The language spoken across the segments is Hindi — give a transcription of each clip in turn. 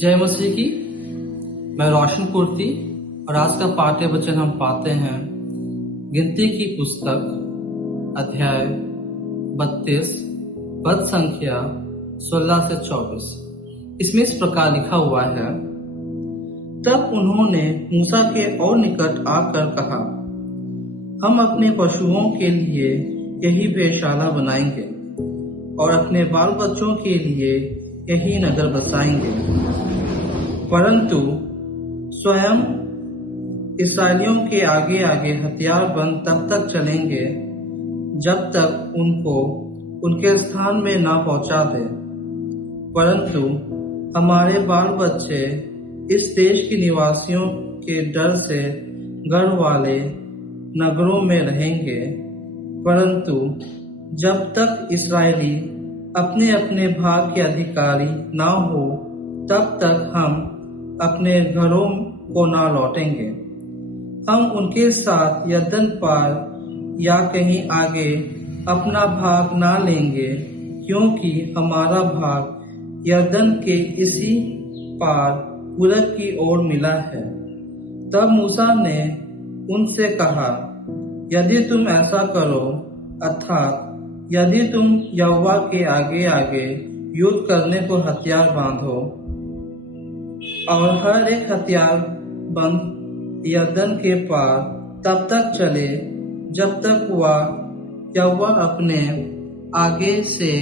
जय मसीह की। मैं रोशन कुर्ती और आज का पाठ्य वचन हम पाते हैं गिनती की पुस्तक अध्याय 32 पद संख्या 16 से 24। इसमें इस प्रकार लिखा हुआ है, तब उन्होंने मूसा के और निकट आकर कहा, हम अपने पशुओं के लिए यही भेड़शाला बनाएंगे और अपने बाल बच्चों के लिए यही नगर बसाएंगे, परंतु स्वयं इस्राएलियों के आगे आगे हथियारबंद तब तक चलेंगे जब तक उनको उनके स्थान में ना पहुंचा दे। परंतु हमारे बाल बच्चे इस देश के निवासियों के डर से घर वाले नगरों में रहेंगे, परंतु जब तक इस्राएली अपने अपने भाग के अधिकारी ना हो तब तक हम अपने घरों को ना लौटेंगे। हम उनके साथ यरदन पार या कहीं आगे अपना भाग ना लेंगे, क्योंकि हमारा भाग यरदन के इसी पार पूरब की ओर मिला है। तब मूसा ने उनसे कहा, यदि तुम ऐसा करो, अर्थात यदि तुम यहोवा के आगे आगे युद्ध करने को हथियार बांधो और हर एक हथियार बंद यरदन के पार तब तक चले जब तक वह यहोवा अपने आगे से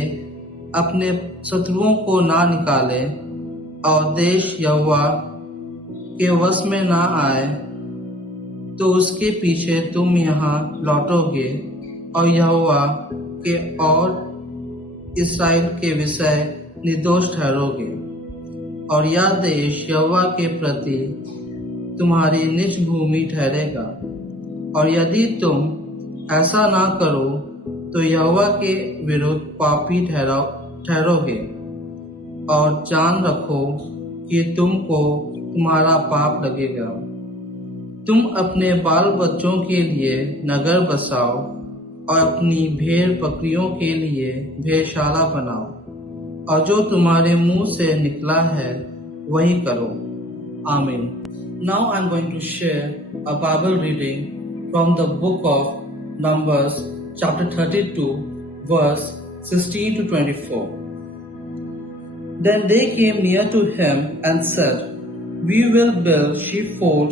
अपने शत्रुओं को ना निकाले और देश यहोवा के वश में ना आए, तो उसके पीछे तुम यहाँ लौटोगे और यहोवा के और इस्राएल के विषय निर्दोष ठहरोगे, और यह देश यहोवा के प्रति तुम्हारी निज भूमि ठहरेगा। और यदि तुम ऐसा ना करो तो यहोवा के विरुद्ध पापी ठहरोगे, और जान रखो कि तुमको तुम्हारा पाप लगेगा। तुम अपने बाल बच्चों के लिए नगर बसाओ और अपनी भेड़ बकरियों के लिए भेड़शाला बनाओ, और जो तुम्हारे मुंह से निकला है वही करो। आमीन। Now I am going to share a Bible reading from the book of Numbers chapter 32 verse 16 to 24. Then they came near to him and said, we will build sheepfold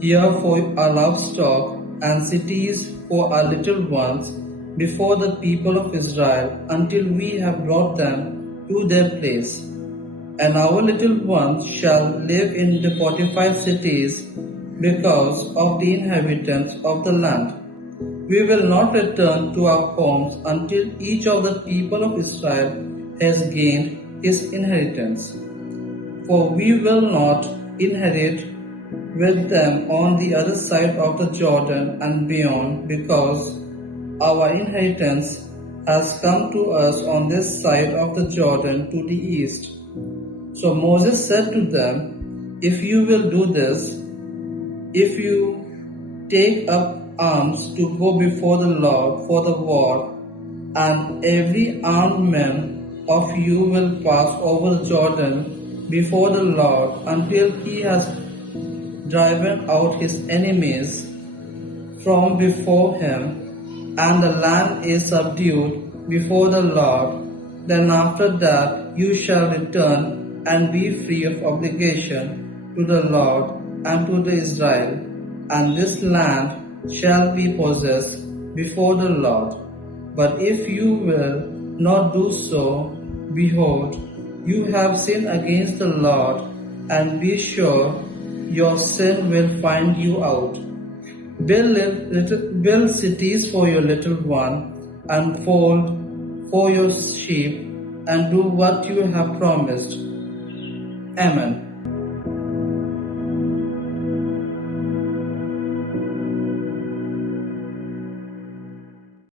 here for our livestock and cities for our little ones before the people of Israel until we have brought them to their place. And our little ones shall live in the fortified cities because of the inhabitants of the land. We will not return to our homes until each of the people of Israel has gained his inheritance. For we will not inherit with them on the other side of the Jordan and beyond, because our inheritance has come to us on this side of the Jordan to the east. So Moses said to them, if you will do this, if you take up arms to go before the Lord for the war, and every armed man of you will pass over the Jordan before the Lord until he has driven out his enemies from before him, and the land is subdued before the Lord, then after that you shall return and be free of obligation to the Lord and to the Israel, and this land shall be possessed before the Lord. But if you will not do so, behold, you have sinned against the Lord, and be sure your sin will find you out. Build cities for your little one, and fold for your sheep, and do what you have promised. Amen.